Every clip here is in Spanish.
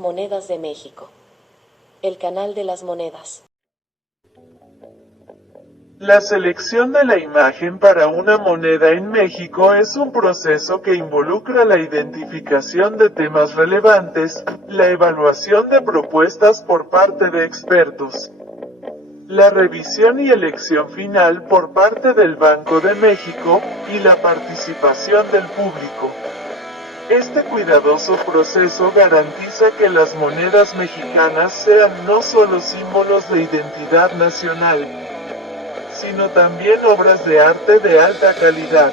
Monedas de México. El canal de las monedas. La selección de la imagen para una moneda en México es un proceso que involucra la identificación de temas relevantes, la evaluación de propuestas por parte de expertos, la revisión y elección final por parte del Banco de México, y la participación del público. Este cuidadoso proceso garantiza que las monedas mexicanas sean no solo símbolos de identidad nacional, sino también obras de arte de alta calidad.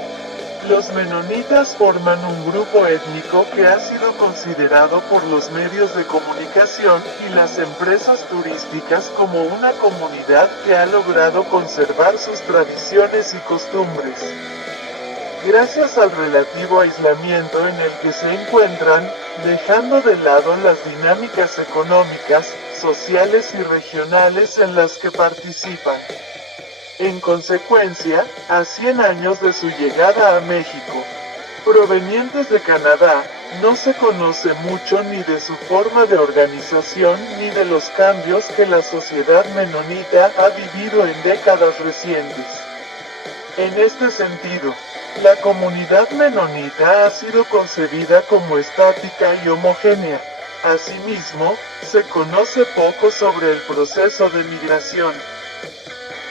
Los menonitas forman un grupo étnico que ha sido considerado por los medios de comunicación y las empresas turísticas como una comunidad que ha logrado conservar sus tradiciones y costumbres. Gracias al relativo aislamiento en el que se encuentran, dejando de lado las dinámicas económicas, sociales y regionales en las que participan. En consecuencia, a 100 años de su llegada a México, provenientes de Canadá, no se conoce mucho ni de su forma de organización ni de los cambios que la sociedad menonita ha vivido en décadas recientes. En este sentido, la comunidad menonita ha sido concebida como estática y homogénea. Asimismo, se conoce poco sobre el proceso de migración,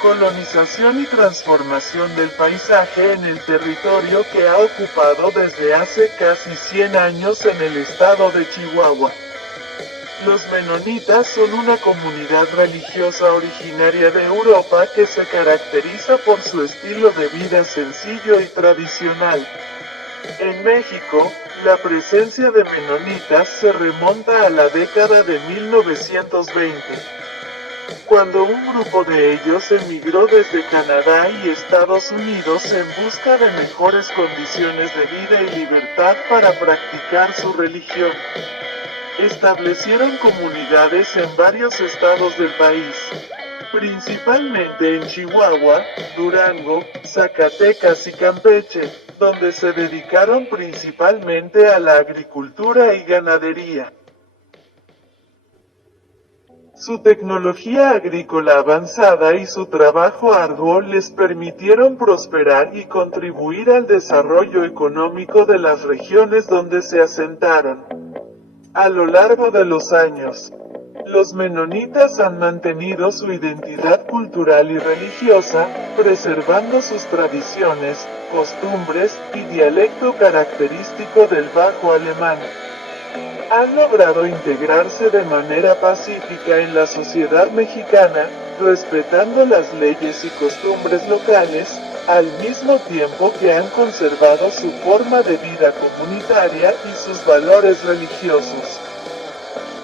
colonización y transformación del paisaje en el territorio que ha ocupado desde hace casi 100 años en el estado de Chihuahua. Los menonitas son una comunidad religiosa originaria de Europa que se caracteriza por su estilo de vida sencillo y tradicional. En México, la presencia de menonitas se remonta a la década de 1920. Cuando un grupo de ellos emigró desde Canadá y Estados Unidos en busca de mejores condiciones de vida y libertad para practicar su religión. Establecieron comunidades en varios estados del país, principalmente en Chihuahua, Durango, Zacatecas y Campeche, donde se dedicaron principalmente a la agricultura y ganadería. Su tecnología agrícola avanzada y su trabajo arduo les permitieron prosperar y contribuir al desarrollo económico de las regiones donde se asentaron. A lo largo de los años, los menonitas han mantenido su identidad cultural y religiosa, preservando sus tradiciones, costumbres y dialecto característico del bajo alemán. Han logrado integrarse de manera pacífica en la sociedad mexicana, respetando las leyes y costumbres locales, al mismo tiempo que han conservado su forma de vida comunitaria y sus valores religiosos.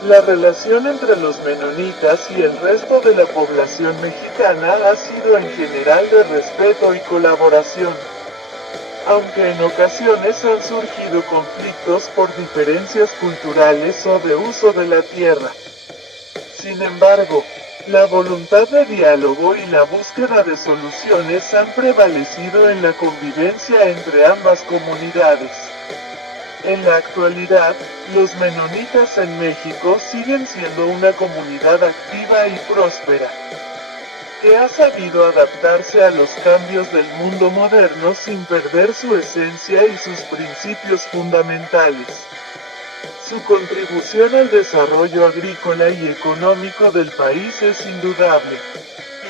La relación entre los menonitas y el resto de la población mexicana ha sido en general de respeto y colaboración, aunque en ocasiones han surgido conflictos por diferencias culturales o de uso de la tierra. Sin embargo, la voluntad de diálogo y la búsqueda de soluciones han prevalecido en la convivencia entre ambas comunidades. En la actualidad, los menonitas en México siguen siendo una comunidad activa y próspera, que ha sabido adaptarse a los cambios del mundo moderno sin perder su esencia y sus principios fundamentales. Su contribución al desarrollo agrícola y económico del país es indudable,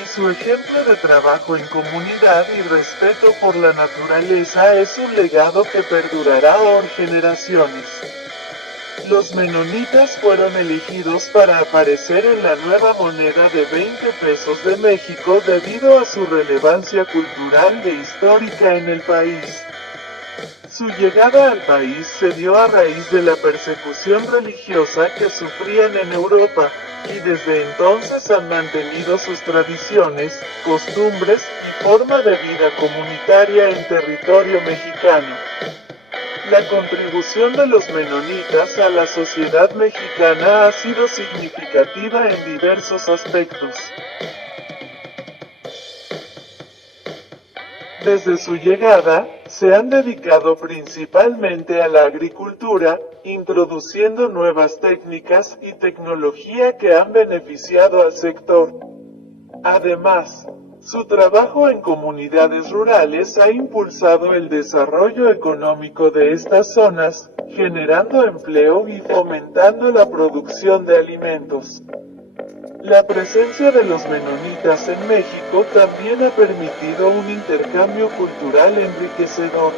y su ejemplo de trabajo en comunidad y respeto por la naturaleza es un legado que perdurará por generaciones. Los menonitas fueron elegidos para aparecer en la nueva moneda de 20 pesos de México debido a su relevancia cultural e histórica en el país. Su llegada al país se dio a raíz de la persecución religiosa que sufrían en Europa, y desde entonces han mantenido sus tradiciones, costumbres y forma de vida comunitaria en territorio mexicano. La contribución de los menonitas a la sociedad mexicana ha sido significativa en diversos aspectos. Desde su llegada, se han dedicado principalmente a la agricultura, introduciendo nuevas técnicas y tecnología que han beneficiado al sector. Además, su trabajo en comunidades rurales ha impulsado el desarrollo económico de estas zonas, generando empleo y fomentando la producción de alimentos. La presencia de los menonitas en México también ha permitido un intercambio cultural enriquecedor.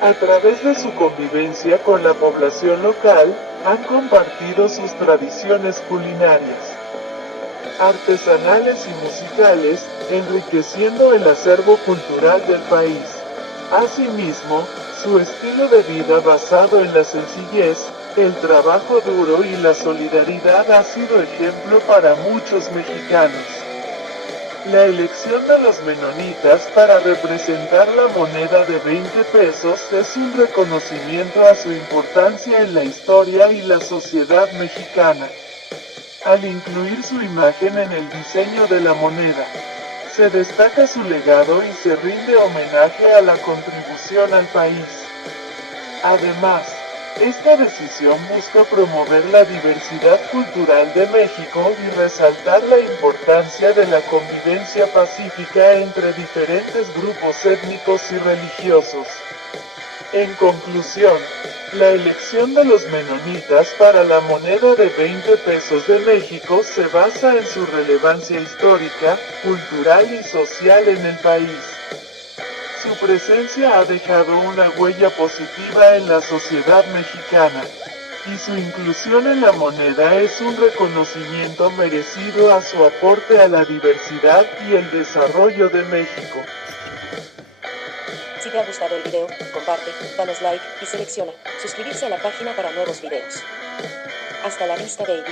A través de su convivencia con la población local, han compartido sus tradiciones culinarias, artesanales y musicales, enriqueciendo el acervo cultural del país. Asimismo, su estilo de vida basado en la sencillez, el trabajo duro y la solidaridad ha sido ejemplo para muchos mexicanos. La elección de los menonitas para representar la moneda de 20 pesos es un reconocimiento a su importancia en la historia y la sociedad mexicana. Al incluir su imagen en el diseño de la moneda, se destaca su legado y se rinde homenaje a la contribución al país. Además, esta decisión busca promover la diversidad cultural de México y resaltar la importancia de la convivencia pacífica entre diferentes grupos étnicos y religiosos. En conclusión, la elección de los menonitas para la moneda de 20 pesos de México se basa en su relevancia histórica, cultural y social en el país. Su presencia ha dejado una huella positiva en la sociedad mexicana, y su inclusión en la moneda es un reconocimiento merecido a su aporte a la diversidad y el desarrollo de México. Si te ha gustado el video, comparte, danos like y selecciona suscribirse a la página para nuevos videos. Hasta la vista, baby.